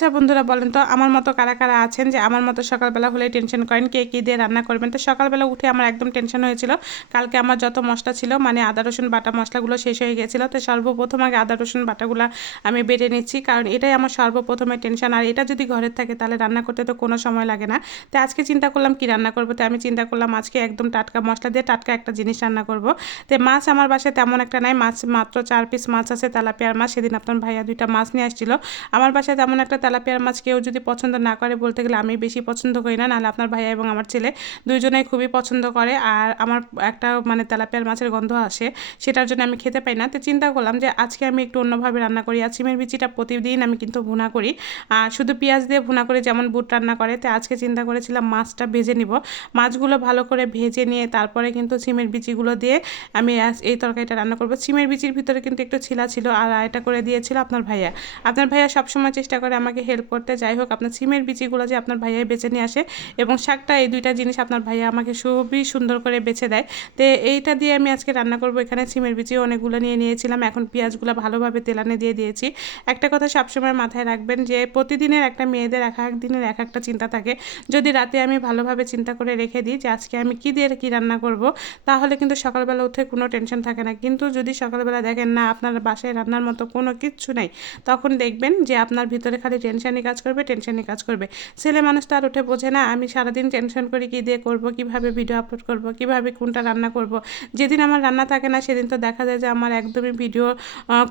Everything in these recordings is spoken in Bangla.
আচ্ছা বন্ধুরা, বলেন তো আমার মতো কারা কারা আছেন যে আমার মতো সকালবেলা হলে টেনশন করেন কে কী দিয়ে রান্না করবেন। তো সকালবেলা উঠে আমার একদম টেনশন হয়েছিল। কালকে আমার যত মশলা ছিল মানে আদা রসুন বাটা মশলাগুলো শেষ হয়ে গিয়েছিলো। তো সর্বপ্রথম আগে আদা রসুন বাটাগুলো আমি বেটে নিচ্ছি, কারণ এটাই আমার সর্বপ্রথমে টেনশন। আর এটা যদি ঘরের থাকে তাহলে রান্না করতে তো কোনো সময় লাগে না। তো আজকে চিন্তা করলাম কি রান্না করবো। তো আমি চিন্তা করলাম আজকে একদম টাটকা মশলা দিয়ে টাটকা একটা জিনিস রান্না করব। তো মাছ আমার বাসায় তেমন একটা নাই, মাছ মাত্র 4 পিস মাছ আছে, তেলাপিয়ার মাছ। সেদিন আপনার ভাইয়া 2টা মাছ নিয়ে আসছিল। আমার বাসায় তেমন একটা তেলাপিয়ার মাছ কেউ যদি পছন্দ না করে, বলতে গেলে আমি বেশি পছন্দ করি না, নাহলে আপনার ভাইয়া এবং আমার ছেলে দুইজনেই খুবই পছন্দ করে। আর আমার একটা মানে তেলাপিয়ার মাছের গন্ধ আসে, সেটার জন্য আমি খেতে পাই না। তো চিন্তা করলাম যে আজকে আমি একটু অন্যভাবে রান্না করি। আর সিমের বিচিটা প্রতিদিন আমি কিন্তু ভুনা করি, আর শুধু পেঁয়াজ দিয়ে ভুনা করি যেমন বুট রান্না করে। তো আজকে চিন্তা করেছিলাম মাছটা ভেজে নিব। মাছগুলো ভালো করে ভেজে নিয়ে তারপরে কিন্তু সিমের বিচিগুলো দিয়ে আমি এই তরকারিটা রান্না করব। সিমের বিচির ভিতরে কিন্তু একটু ছিলা ছিল, আর এটা করে দিয়েছিল আপনার ভাইয়া। আপনার ভাইয়া সবসময় চেষ্টা করে আমাকে হেল্প করতে। যাই হোক, আপনার সিমের বিচিগুলো যে আপনার ভাইয়া বেছে নিয়ে আসে এবং শাকটা, এই দুইটা জিনিস আপনার ভাইয়া আমাকে খুবই সুন্দর করে বেছে দেয়। তো এইটা দিয়ে আমি আজকে রান্না করব। এখানে সিমের বিচি অনেকগুলো নিয়ে নিয়েছিলাম, এখন পেঁয়াজগুলো ভালোভাবে তেলানে দিয়ে দিয়েছি। একটা কথা সবসময় মাথায় রাখবেন যে প্রতিদিনের একটা মেয়েদের এক এক দিনের এক একটা চিন্তা থাকে। যদি রাতে আমি ভালোভাবে চিন্তা করে রেখে দিই যে আজকে আমি কী দিয়ে কী রান্না করব, তাহলে কিন্তু সকালবেলা উঠে কোনো টেনশন থাকে না। কিন্তু যদি সকালবেলা দেখেন না আপনার বাসায় রান্নার মতো কোনো কিচ্ছু নেই, তখন দেখবেন যে আপনার ভিতরে খালি টেনশনই কাজ করবে, টেনশনই কাজ করবে। ছেলে মানুষ তো আর উঠে বোঝে না। আমি সারাদিন টেনশন করি কী দিয়ে করব, কীভাবে ভিডিও আপলোড করব, কীভাবে কোনটা রান্না করব। যেদিন আমার রান্না থাকে না সেদিন তো দেখা যায় যে আমার একদমই ভিডিও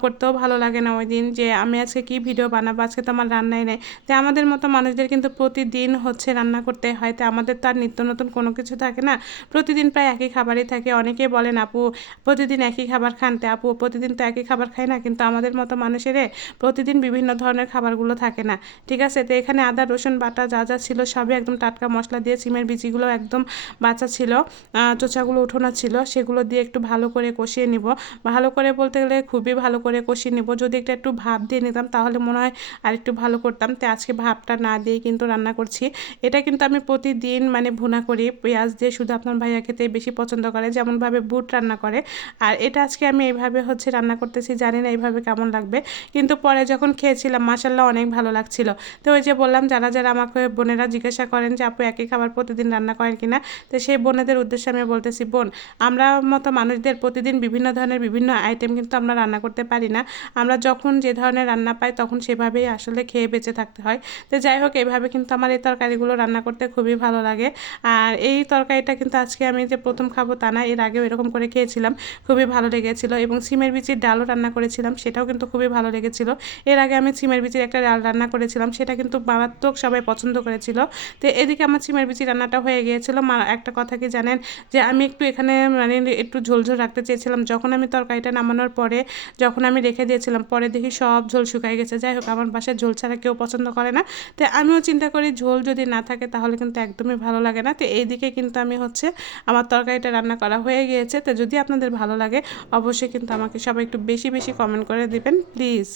করতেও ভালো লাগে না ওই দিন, যে আমি আজকে কী ভিডিও বানাবো, আজকে তো আমার রান্নাই নেই। তো আমাদের মতো মানুষদের কিন্তু প্রতিদিন হচ্ছে রান্না করতে হয়। তো আমাদের তো আর নিত্য নতুন কোনো কিছু থাকে না, প্রতিদিন প্রায় একই খাবারই থাকে। অনেকে বলেন আপু প্রতিদিন একই খাবার খান। তো আপু প্রতিদিন তো একই খাবার খাই না, কিন্তু আমাদের মতো মানুষের প্রতিদিন বিভিন্ন ধরনের খাবারগুলো থাকে না, ঠিক আছে। তো এখানে আদা রসুন বাটা যা যা ছিল সবই একদম টাটকা মশলা দিয়ে, সিমের বিচিগুলো একদম বাঁচা ছিল, চোচাগুলো উঠোনা ছিল, সেগুলো দিয়ে একটু ভালো করে কষিয়ে নিব। ভালো করে বলতে গেলে খুবই ভালো করে কষিয়ে নিব। যদি একটু ভাপ দিয়ে নিতাম তাহলে মনে হয় আর একটু ভালো করতাম। তো আজকে ভাপটা না দিয়ে কিন্তু রান্না করছি। এটা কিন্তু আমি প্রতিদিন মানে ভুনা করি পেঁয়াজ দিয়ে, শুধু আপনার ভাইয়া খেতে বেশি পছন্দ করে, যেমনভাবে বুট রান্না করে। আর এটা আজকে আমি এইভাবে হচ্ছে রান্না করতেছি, জানি না এইভাবে কেমন লাগবে, কিন্তু পরে যখন খেয়েছিলাম মাশাআল্লাহ অনেক ভালো লাগছিল। তো ওই যে বললাম, যারা যারা আমাকে বোনেরা জিজ্ঞাসা করেন যে আপু একই খাবার প্রতিদিন রান্না করেন কিনা, তো সেই বোনেদের উদ্দেশ্যে আমি বলতেছি, বোন, আমরা মতো মানুষদের প্রতিদিন বিভিন্ন ধরনের বিভিন্ন আইটেম কিন্তু আমরা রান্না করতে পারি না। আমরা যখন যে ধরনের রান্না পাই তখন সেভাবেই আসলে খেয়ে বেঁচে থাকতে হয়। তো যাই হোক, এইভাবে কিন্তু আমার এই তরকারিগুলো রান্না করতে খুবই ভালো লাগে। আর এই তরকারিটা কিন্তু আজকে আমি যে প্রথম খাবো তা না, এর আগেও এরকম করে খেয়েছিলাম, খুবই ভালো লেগেছিলো। এবং সিমের বিচির ডালও রান্না করেছিলাম, সেটাও কিন্তু খুবই ভালো লেগেছিলো। এর আগে আমি সিমের বিচির একটা ডাল রান্না করেছিলাম, সেটা কিন্তু মারাত্মক সবাই পছন্দ করেছিল। তো এদিকে আমার সিমের বিচি রান্নাটা হয়ে গিয়েছিলো। একটা কথা কি জানেন, যে আমি একটু এখানে মানে একটু ঝোল ঝোল রাখতে চেয়েছিলাম। যখন আমি তরকারিটা নামানোর পরে যখন আমি রেখে দিয়েছিলাম, পরে দেখি সব ঝোল শুকাই গেছে। যাই হোক, আমার বাসায় ঝোল ছাড়া কেউ পছন্দ করে না। তো আমিও চিন্তা করি ঝোল যদি না থাকে তাহলে কিন্তু একদমই ভালো লাগে না। তো এইদিকে কিন্তু আমি হচ্ছে আমার তরকারিটা রান্না করা হয়ে গিয়েছে। তো যদি আপনাদের ভালো লাগে অবশ্যই কিন্তু আমাকে সবাই একটু বেশি বেশি কমেন্ট করে দিবেন প্লিজ।